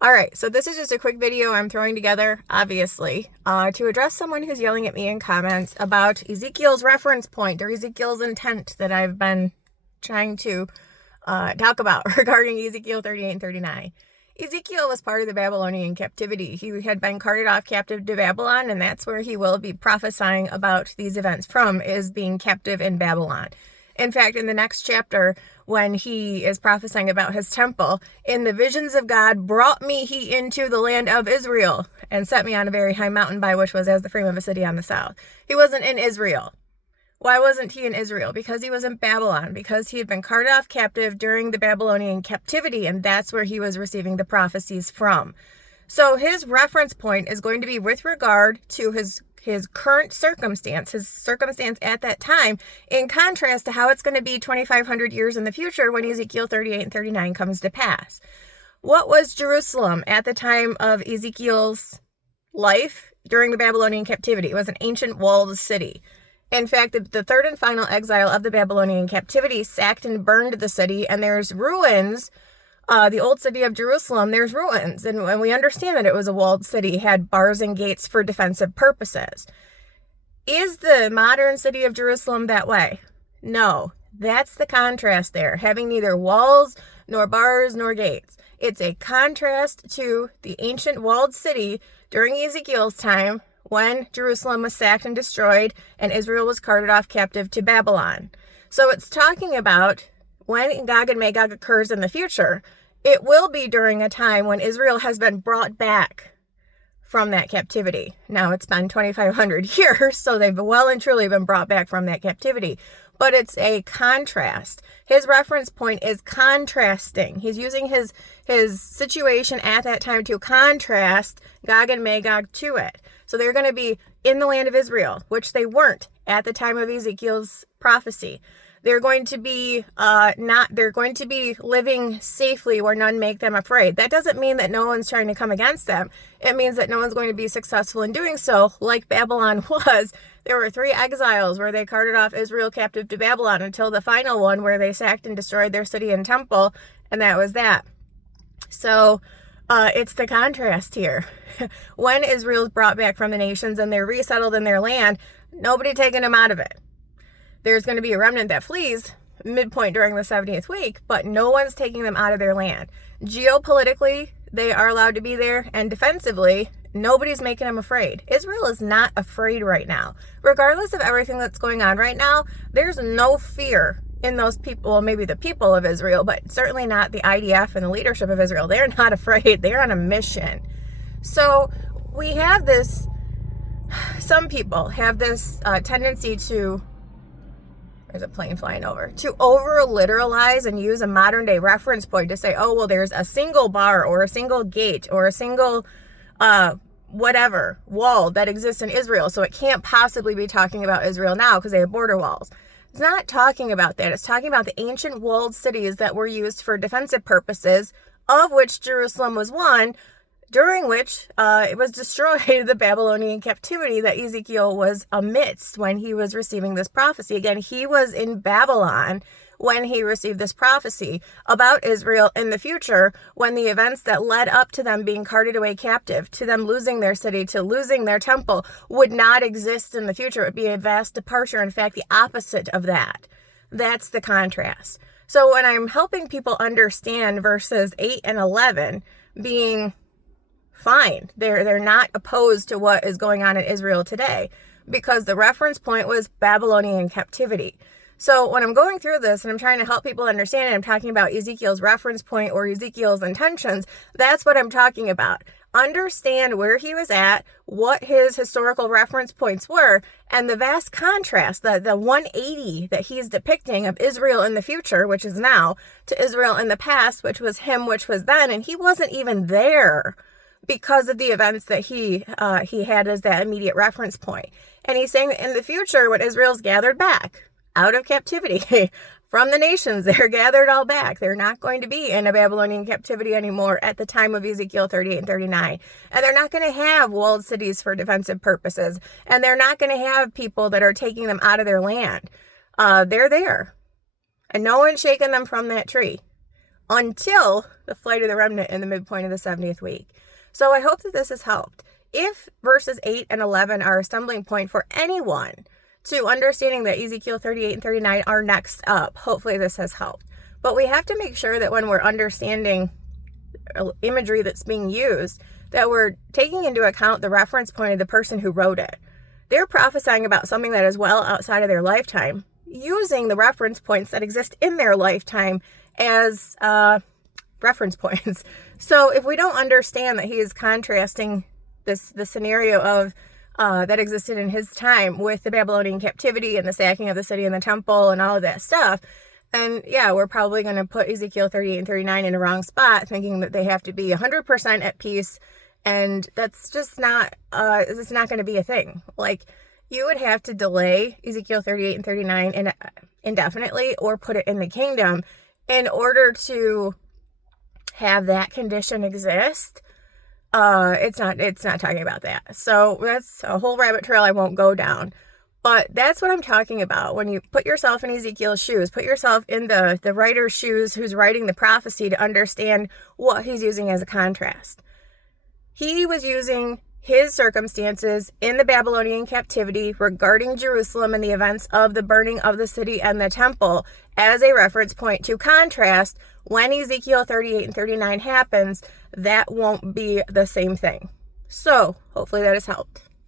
All right, so this is just a quick video I'm throwing together, obviously, to address someone who's yelling at me in comments about Ezekiel's reference point or Ezekiel's intent that I've been trying to talk about regarding Ezekiel 38 and 39. Ezekiel was part of the Babylonian captivity. He had been carted off captive to Babylon, and that's where he will be prophesying about these events from, is being captive in Babylon. In fact, in the next chapter, when he is prophesying about his temple, in the visions of God brought me he into the land of Israel and set me on a very high mountain by which was as the frame of a city on the south. He wasn't in Israel. Why wasn't he in Israel? Because he was in Babylon, because he had been carted off captive during the Babylonian captivity, and that's where he was receiving the prophecies from. So his reference point is going to be with regard to his current circumstance, his circumstance at that time, in contrast to how it's going to be 2,500 years in the future when Ezekiel 38 and 39 comes to pass. What was Jerusalem at the time of Ezekiel's life during the Babylonian captivity? It was an ancient walled city. In fact, the third and final exile of the Babylonian captivity sacked and burned the city, and there's ruins. The old city of Jerusalem, there's ruins, and we understand that it was a walled city, had bars and gates for defensive purposes. Is the modern city of Jerusalem that way? No. That's the contrast there, having neither walls, nor bars, nor gates. It's a contrast to the ancient walled city during Ezekiel's time, when Jerusalem was sacked and destroyed, and Israel was carted off captive to Babylon. So it's talking about when Gog and Magog occurs in the future, it will be during a time when Israel has been brought back from that captivity. Now, it's been 2,500 years, so they've well and truly been brought back from that captivity. But it's a contrast. His reference point is contrasting. He's using his situation at that time to contrast Gog and Magog to it. So they're going to be in the land of Israel, which they weren't at the time of Ezekiel's prophecy. They're going to be they're going to be living safely where none make them afraid. That doesn't mean that no one's trying to come against them. It means that no one's going to be successful in doing so, like Babylon was. There were 3 exiles where they carted off Israel captive to Babylon until the final one where they sacked and destroyed their city and temple, and that was that. So it's the contrast here. When Israel's brought back from the nations and they're resettled in their land, nobody taking them out of it. There's going to be a remnant that flees midpoint during the 70th week, but no one's taking them out of their land. Geopolitically, they are allowed to be there, and defensively, nobody's making them afraid. Israel is not afraid right now. Regardless of everything that's going on right now, there's no fear in those people, well, maybe the people of Israel, but certainly not the IDF and the leadership of Israel. They're not afraid. They're on a mission. So we have this, some people have this tendency to, there's a plane flying over, to over literalize and use a modern day reference point to say, oh, well, there's a single bar or a single gate or a single whatever wall that exists in Israel. So it can't possibly be talking about Israel now because they have border walls. It's not talking about that. It's talking about the ancient walled cities that were used for defensive purposes, of which Jerusalem was one, during which it was destroyed, the Babylonian captivity that Ezekiel was amidst when he was receiving this prophecy. Again, he was in Babylon when he received this prophecy about Israel in the future, when the events that led up to them being carted away captive, to them losing their city, to losing their temple, would not exist in the future. It would be a vast departure. In fact, the opposite of that. That's the contrast. So when I'm helping people understand verses 8 and 11 being fine, they're not opposed to what is going on in Israel today, because the reference point was Babylonian captivity. So when I'm going through this and I'm trying to help people understand it, I'm talking about Ezekiel's reference point or Ezekiel's intentions. That's what I'm talking about. Understand where he was at, what his historical reference points were, and the vast contrast, the 180 that he's depicting of Israel in the future, which is now, to Israel in the past, which was him, which was then, and he wasn't even there because of the events that he had as that immediate reference point. And he's saying that in the future, when Israel's gathered back out of captivity from the nations, they're gathered all back. They're not going to be in a Babylonian captivity anymore at the time of Ezekiel 38 and 39. And they're not going to have walled cities for defensive purposes. And they're not going to have people that are taking them out of their land. They're there. And no one's shaking them from that tree. until the flight of the remnant in the midpoint of the 70th week. So I hope that this has helped. If verses 8 and 11 are a stumbling point for anyone to understanding that Ezekiel 38 and 39 are next up, hopefully this has helped. But we have to make sure that when we're understanding imagery that's being used, that we're taking into account the reference point of the person who wrote it. They're prophesying about something that is well outside of their lifetime, using the reference points that exist in their lifetime as reference points. So if we don't understand that he is contrasting the scenario of that existed in his time with the Babylonian captivity and the sacking of the city and the temple and all of that stuff, and yeah, we're probably going to put Ezekiel 38 and 39 in the wrong spot, thinking that they have to be 100% at peace, and that's just not, it's not going to be a thing. Like, you would have to delay Ezekiel 38 and 39 indefinitely, or put it in the kingdom in order to have that condition exist. It's not talking about that. So that's a whole rabbit trail I won't go down. But that's what I'm talking about. When you put yourself in Ezekiel's shoes, put yourself in the writer's shoes who's writing the prophecy to understand what he's using as a contrast. He was using his circumstances in the Babylonian captivity regarding Jerusalem and the events of the burning of the city and the temple as a reference point to contrast when Ezekiel 38 and 39 happens. That won't be the same thing. So hopefully that has helped.